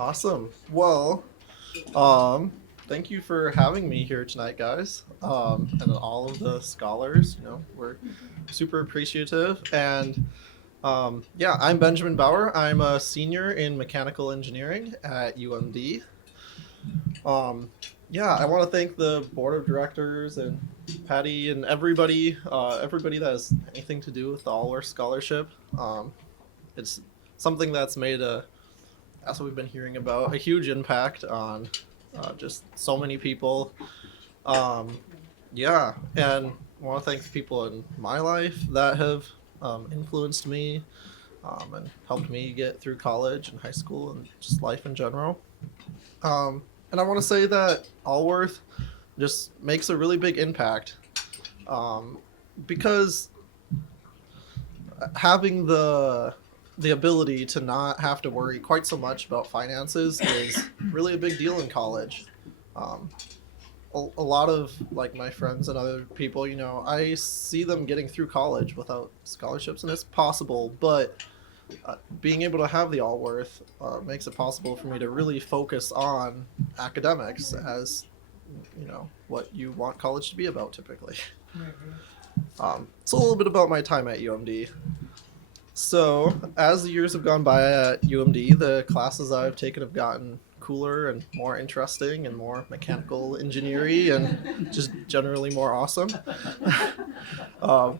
Awesome. Well, um, thank you for having me here tonight, guys. And all of the scholars, we're super appreciative. And yeah, I'm Benjamin Bauer. I'm a senior in mechanical engineering at UMD. Um, yeah, I want to thank the board of directors and Patty and everybody that has anything to do with the Alworth Scholarship. It's something that's made that's what we've been hearing about, a huge impact on just so many people. Um, yeah, and I want to thank the people in my life that have influenced me and helped me get through college and high school and just life in general. And I want to say that Allworth just makes a really big impact um, because having the ability to not have to worry quite so much about finances is really a big deal in college. Um, a lot of like my friends and other people, I see them getting through college without scholarships, and it's possible, but being able to have the Allworth makes it possible for me to really focus on academics as what you want college to be about typically. So a little bit about my time at UMD. So, as the years have gone by at UMD, the classes I've taken have gotten cooler and more interesting and more mechanical engineering and just generally more awesome. That's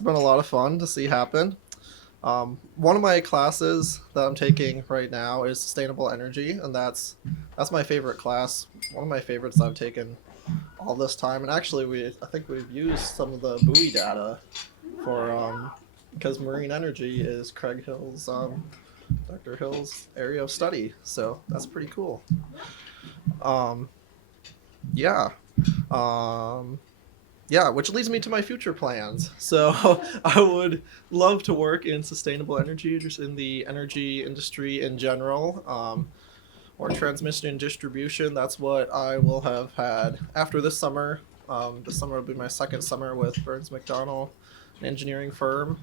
been a lot of fun to see happen. One of my classes that I'm taking right now is sustainable energy, and that's my favorite class. One of my favorites I've taken all this time, and actually, I think we've used some of the buoy data for because marine energy is Dr. Hill's area of study, so that's pretty cool. Um, yeah. Um, yeah, which leads me to my future plans. So I would love to work in sustainable energy, just in the energy industry in general, or transmission and distribution. That's what I will have had after this summer. This summer will be my second summer with Burns McDonnell, an engineering firm,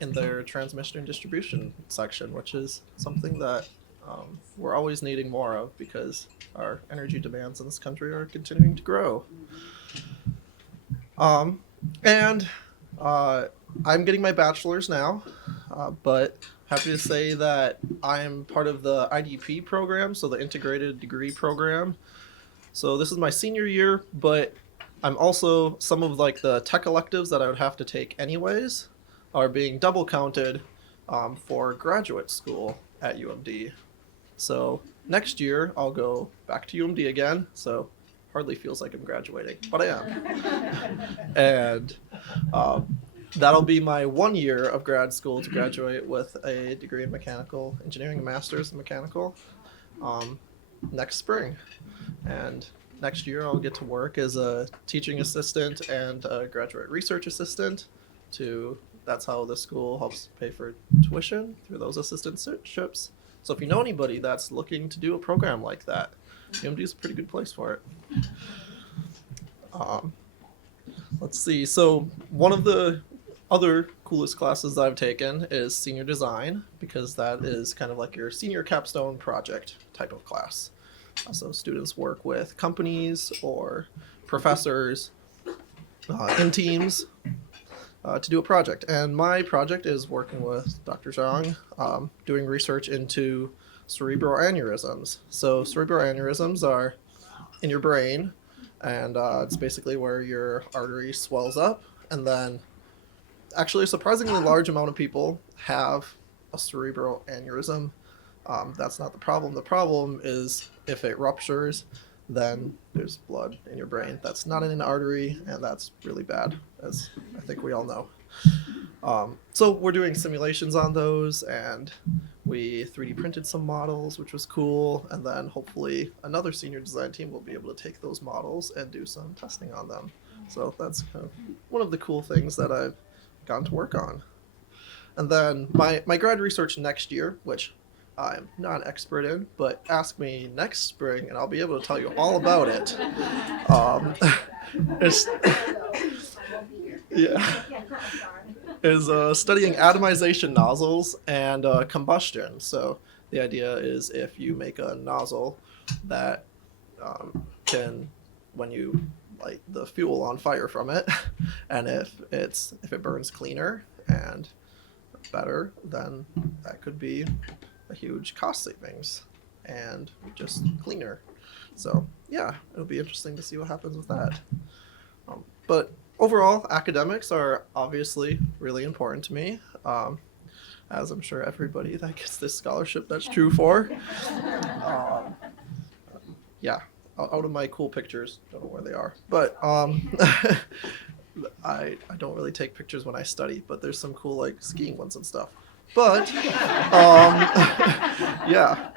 in their transmission and distribution section, which is something that we're always needing more of because our energy demands in this country are continuing to grow. And I'm getting my bachelor's now, but happy to say that I'm part of the IDP program, so the integrated degree program. So this is my senior year, but I'm also some of like the tech electives that I would have to take anyways are being double counted for graduate school at UMD. So next year I'll go back to UMD again. So hardly feels like I'm graduating, but I am. And that'll be my 1 year of grad school to graduate with a degree in mechanical engineering, a master's in mechanical, next spring. And next year I'll get to work as a teaching assistant and a graduate research assistant. That's how the school helps pay for tuition through those assistantships. So if you know anybody that's looking to do a program like that, UMD is a pretty good place for it. Let's see. So one of the other coolest classes I've taken is senior design, because that is kind of like your senior capstone project type of class. So students work with companies or professors in teams to do a project. And my project is working with Dr. Zhang, doing research into cerebral aneurysms. So cerebral aneurysms are in your brain, and it's basically where your artery swells up, and then actually a surprisingly large amount of people have a cerebral aneurysm. That's not the problem. The problem is if it ruptures, then there's blood in your brain that's not in an artery, and that's really bad, as I think we all know. So we're doing simulations on those, and we 3D printed some models, which was cool, and then hopefully another senior design team will be able to take those models and do some testing on them. So that's kind of one of the cool things that I've gotten to work on. And then my grad research next year, which I'm not an expert in, but ask me next spring and I'll be able to tell you all about it. It's, yeah. is studying atomization nozzles and combustion. So the idea is if you make a nozzle that can, when you light the fuel on fire from it, and if it burns cleaner and better, then that could be a huge cost savings and just cleaner. So yeah, it'll be interesting to see what happens with that. But overall, academics are obviously really important to me, as I'm sure everybody that gets this scholarship that's true for. Yeah, out of my cool pictures, don't know where they are, but I don't really take pictures when I study, but there's some cool like skiing ones and stuff. But yeah.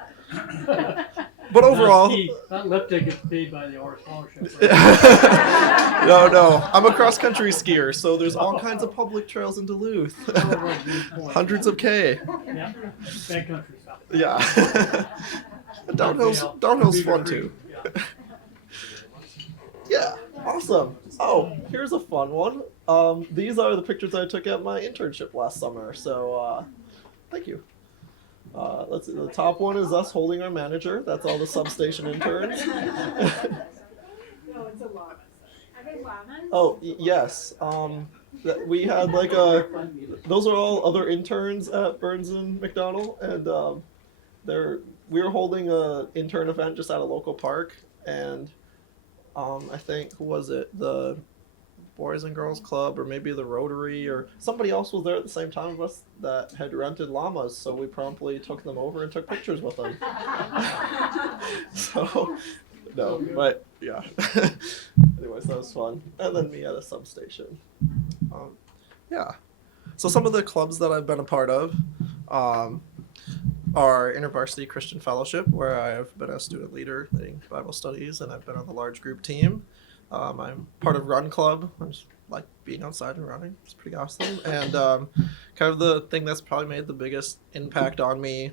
But overall, that lip tick gets paid by the Alworth Scholarship. Right? No, I'm a cross-country skier, so there's all kinds of public trails in Duluth. Hundreds of K. Yeah, backcountry stuff. Yeah. Downhill's fun too. Yeah, awesome. Oh, here's a fun one. These are the pictures I took at my internship last summer, so thank you. Let's see, the top one is us holding our manager. That's all the substation interns. No, it's a llama. Are they llamas? Oh, yes. We had like those are all other interns at Burns and McDonald, and we were holding a intern event just at a local park, and I think, who was it? The Boys and Girls Club, or maybe the Rotary, or somebody else was there at the same time as us that had rented llamas, so we promptly took them over and took pictures with them. So, no, but yeah. Anyways, that was fun. And then me at a substation. Yeah. So some of the clubs that I've been a part of are InterVarsity Christian Fellowship, where I've been a student leader leading Bible studies, and I've been on the large group team. I'm part of Run Club. I just like being outside and running. It's pretty awesome. And kind of the thing that's probably made the biggest impact on me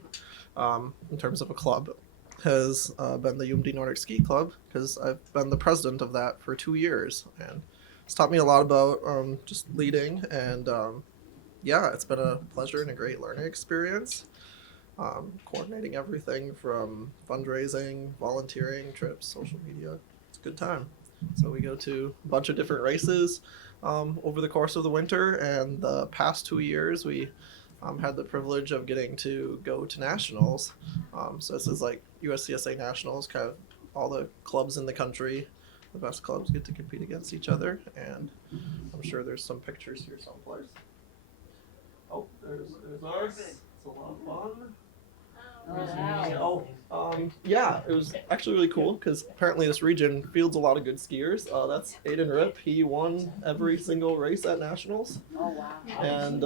in terms of a club has been the UMD Nordic Ski Club, because I've been the president of that for 2 years. And it's taught me a lot about just leading. And yeah, it's been a pleasure and a great learning experience. Coordinating everything from fundraising, volunteering, trips, social media. It's a good time. So we go to a bunch of different races over the course of the winter, and the past 2 years we had the privilege of getting to go to nationals. So this is like USCSA nationals, kind of all the clubs in the country, the best clubs get to compete against each other, and I'm sure there's some pictures here someplace. Oh, there's ours. It's a lot of fun. Yeah, it was actually really cool because apparently this region fields a lot of good skiers. That's Aiden Rip. He won every single race at nationals. Oh, wow. And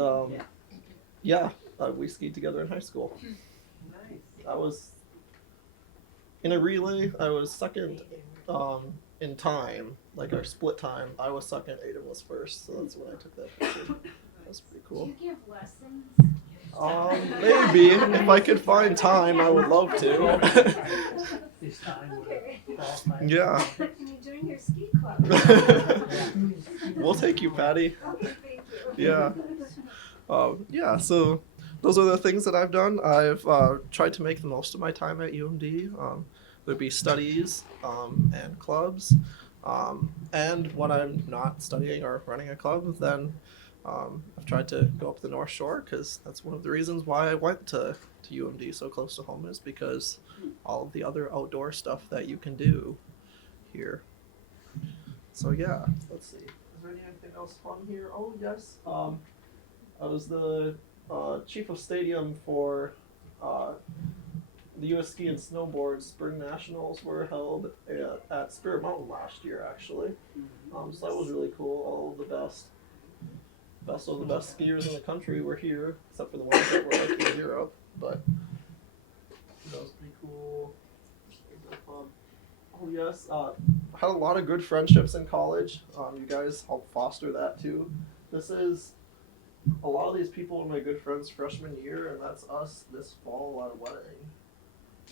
yeah, we skied together in high school. Nice. I was in a relay. I was second in time, like our split time. I was second. Aiden was first. So that's when I took that picture. That was pretty cool. Do you give lessons? Maybe if I could find time, I would love to. This time Okay. Yeah. Can you join your ski club? We'll take you, Patty. Okay, thank you. Yeah. Yeah, so those are the things that I've done. I've tried to make the most of my time at UMD. There'd be studies and clubs. And when I'm not studying or running a club, then I've tried to go up the North Shore, because that's one of the reasons why I went to UMD so close to home, is because all of the other outdoor stuff that you can do here. So yeah, let's see. Is there anything else fun here? Oh yes. I was the chief of stadium for the U.S. Ski and Snowboard Spring Nationals were held at Spirit Mountain last year, actually. So that was really cool. All of the best of the best skiers in the country were here, except for the ones that were like in Europe. But that was pretty cool. Oh yes, had a lot of good friendships in college. You guys helped foster that too. This is a lot of these people are my good friends freshman year, and that's us this fall at a wedding.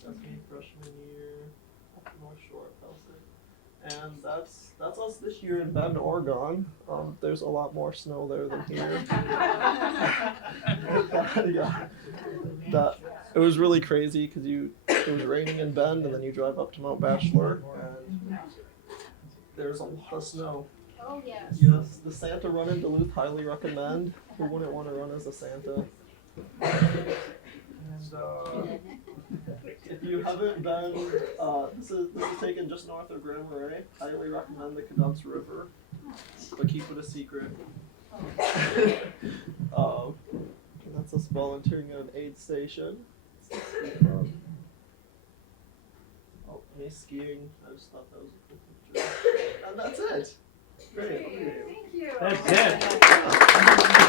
That's me freshman year, up the North Shore at Pelsey. And that's us this year in Bend, Oregon. There's a lot more snow there than here. Yeah. It was really crazy because it was raining in Bend, and then you drive up to Mount Bachelor, and there's a lot of snow. Oh, yes. Yes, the Santa run in Duluth, highly recommend. Who wouldn't want to run as a Santa? And if you haven't been, this is taken just north of Grand Marais. Highly recommend the Caduts River, but keep it a secret. And that's us volunteering at an aid station. Oh, me skiing. I just thought that was a cool picture. And that's it. Great. Thank you. That's it.